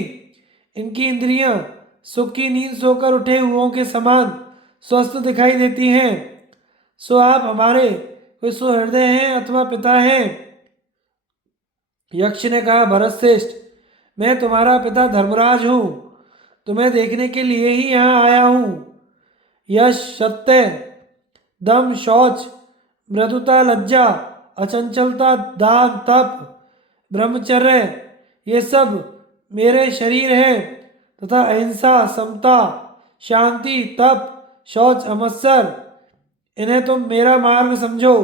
इनकी इंद्रियां सुख की नींद सोकर उठे हुओं के समान स्वस्थ दिखाई देती हैं। सो आप हमारे कोई सुहृदय हैं अथवा पिता हैं? यक्ष ने कहा, भरतश्रेष्ठ, मैं तुम्हारा पिता धर्मराज हूँ, तुम्हें देखने के लिए ही यहाँ आया हूँ। यश, सत्य, दम, शौच, मृदुता, लज्जा, अचंचलता, दान, तप, ब्रह्मचर्य, ये सब मेरे शरीर हैं तथा अहिंसा, समता, शांति, तप, शौच, अमत्सर, इन्हें तुम मेरा मार्ग समझो।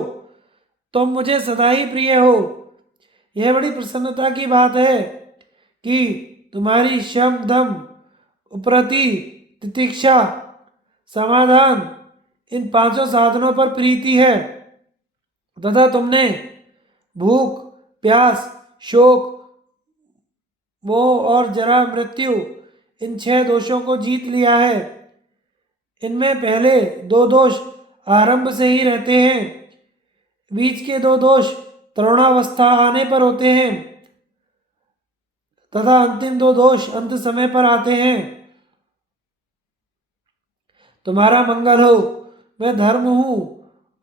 तुम मुझे सदा ही प्रिय हो। यह बड़ी प्रसन्नता की बात है कि तुम्हारी शम, दम, उपरति, तितिक्षा, समाधान, इन पांचों साधनों पर प्रीति है तथा तुमने भूख, प्यास, शोक, मोह और जरा, मृत्यु, इन 6 दोषों को जीत लिया है। इनमें पहले 2 दोष आरंभ से ही रहते हैं, बीच के 2 दोष तरुणावस्था आने पर होते हैं तथा अंतिम 2 दोष अंत समय पर आते हैं। तुम्हारा मंगल हो। मैं धर्म हूँ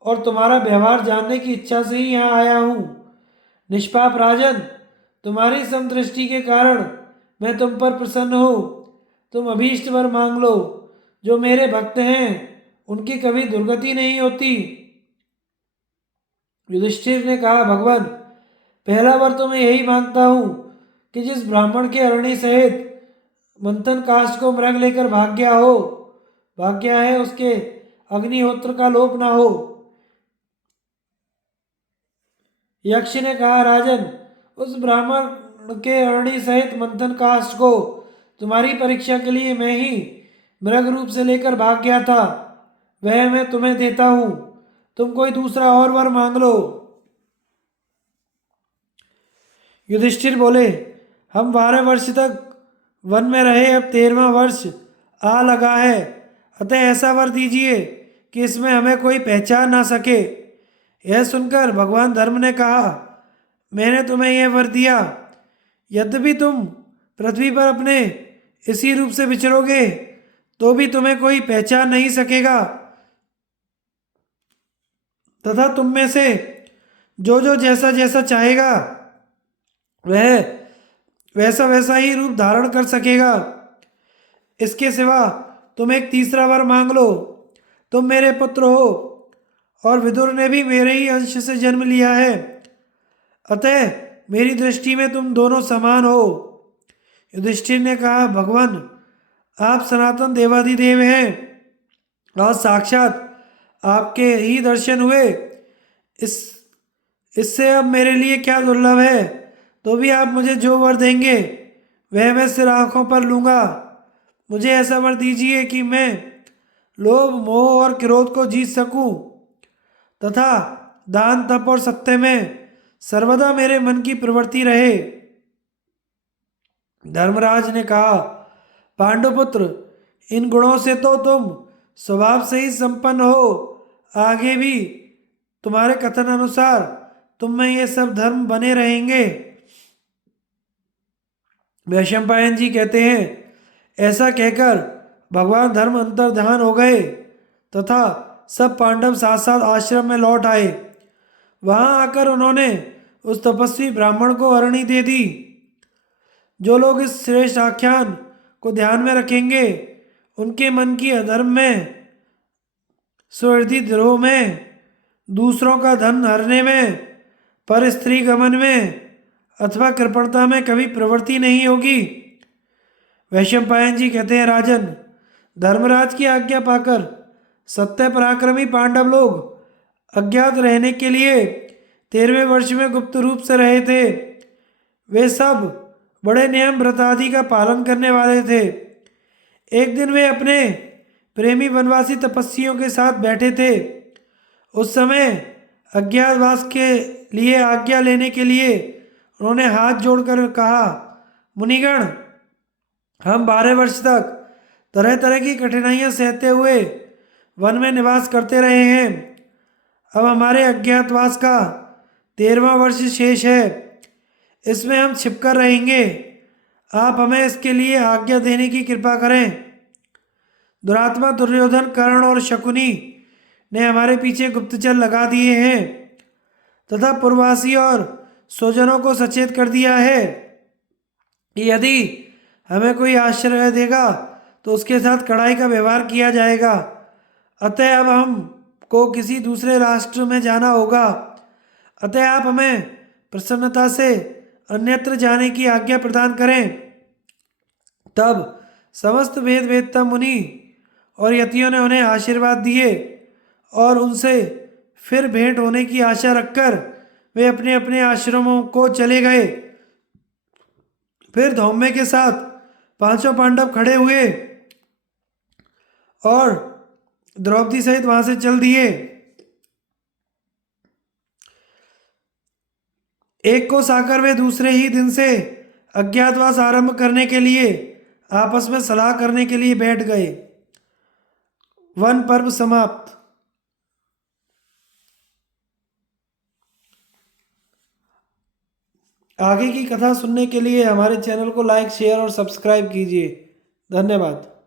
और तुम्हारा व्यवहार जानने की इच्छा से ही यहाँ आया हूँ। निष्पाप राजन, तुम्हारी समदृष्टि के कारण मैं तुम पर प्रसन्न हूँ। तुम अभीष्ट वर मांग लो। जो मेरे भक्त हैं उनकी कभी दुर्गति नहीं होती। युधिष्ठिर ने कहा, भगवान, पहला वर तो मैं यही मांगता हूँ कि जिस ब्राह्मण के अरणी सहित मंथन काष्ठ को मृग लेकर भाग गया है, उसके अग्निहोत्र का लोप ना हो। यक्ष ने कहा, राजन, उस ब्राह्मण के अरणी सहित मंथन काष्ठ को तुम्हारी परीक्षा के लिए मैं ही मृग रूप से लेकर भाग गया था, वह मैं तुम्हें देता हूं। तुम कोई दूसरा और वर मांग लो। युधिष्ठिर बोले, हम 12 वर्ष तक वन में रहे, अब 13वां वर्ष आ लगा है, अतः ऐसा वर दीजिए कि इसमें हमें कोई पहचान ना सके। यह सुनकर भगवान धर्म ने कहा, मैंने तुम्हें यह वर दिया, यद्यपि तुम पृथ्वी पर अपने इसी रूप से विचरोगे तो भी तुम्हें कोई पहचान नहीं सकेगा तथा तुम में से जो जैसा जैसा चाहेगा वह वैसा वैसा ही रूप धारण कर सकेगा। इसके सिवा तुम एक तीसरा वर मांग लो। तुम मेरे पुत्र हो और विदुर ने भी मेरे ही अंश से जन्म लिया है, अतः मेरी दृष्टि में तुम दोनों समान हो। युधिष्ठिर ने कहा, भगवान, आप सनातन देवाधिदेव हैं और साक्षात आपके ही दर्शन हुए। इस इससे अब मेरे लिए क्या दुर्लभ है, तो भी आप मुझे जो वर देंगे वह मैं सिर आंखों पर लूंगा। मुझे ऐसा वर दीजिए कि मैं लोभ, मोह और क्रोध को जीत सकूं तथा दान, तप और सत्य में सर्वदा मेरे मन की प्रवृत्ति रहे। धर्मराज ने कहा, पांडुपुत्र, इन गुणों से तो तुम स्वभाव से ही संपन्न हो। आगे भी तुम्हारे कथन अनुसार तुम में ये सब धर्म बने रहेंगे। वैशंपायन जी कहते हैं, ऐसा कहकर भगवान धर्म अंतर्ध्यान हो गए तथा सब पांडव साथ साथ आश्रम में लौट आए। वहां आकर उन्होंने उस तपस्वी ब्राह्मण को अरणी दे दी। जो लोग इस श्रेष्ठ आख्यान को ध्यान में रखेंगे, उनके मन की अधर्म में, सुहृदी द्रोह में, दूसरों का धन हरने में, पर स्त्री गमन में अथवा कृपणता में कभी प्रवृत्ति नहीं होगी। वैशंपायन जी कहते हैं, राजन, धर्मराज की आज्ञा पाकर सत्य पराक्रमी पांडव लोग अज्ञात रहने के लिए 13वें वर्ष में गुप्त रूप से रहे थे। वे सब बड़े नियम व्रत आदि का पालन करने वाले थे। एक दिन वे अपने प्रेमी वनवासी तपस्वियों के साथ बैठे थे। उस समय अज्ञातवास के लिए आज्ञा लेने के लिए उन्होंने हाथ जोड़कर कहा, मुनिगण, हम 12 वर्ष तक तरह तरह की कठिनाइयां सहते हुए वन में निवास करते रहे हैं। अब हमारे अज्ञातवास का 13वां वर्ष शेष है। इसमें हम छिपकर रहेंगे। आप हमें इसके लिए आज्ञा देने की कृपा करें। दुरात्मा दुर्योधन, कर्ण और शकुनी ने हमारे पीछे गुप्तचर लगा दिए हैं तथा पूर्ववासी और स्वजनों को सचेत कर दिया है कि यदि हमें कोई आश्रय देगा तो उसके साथ कड़ाई का व्यवहार किया जाएगा। अतः अब हमको किसी दूसरे राष्ट्र में जाना होगा। अतः आप हमें प्रसन्नता से अन्यत्र जाने की आज्ञा प्रदान करें। तब समस्त वेद वेदता मुनि और यतियों ने उन्हें आशीर्वाद दिए और उनसे फिर भेंट होने की आशा रखकर वे अपने अपने आश्रमों को चले गए। फिर धौम्य के साथ पांचों पांडव खड़े हुए और द्रौपदी सहित वहां से चल दिए। एक को साकर वे दूसरे ही दिन से अज्ञातवास आरंभ करने के लिए आपस में सलाह करने के लिए बैठ गए। वन पर्व समाप्त। आगे की कथा सुनने के लिए हमारे चैनल को लाइक, शेयर और सब्सक्राइब कीजिए। धन्यवाद।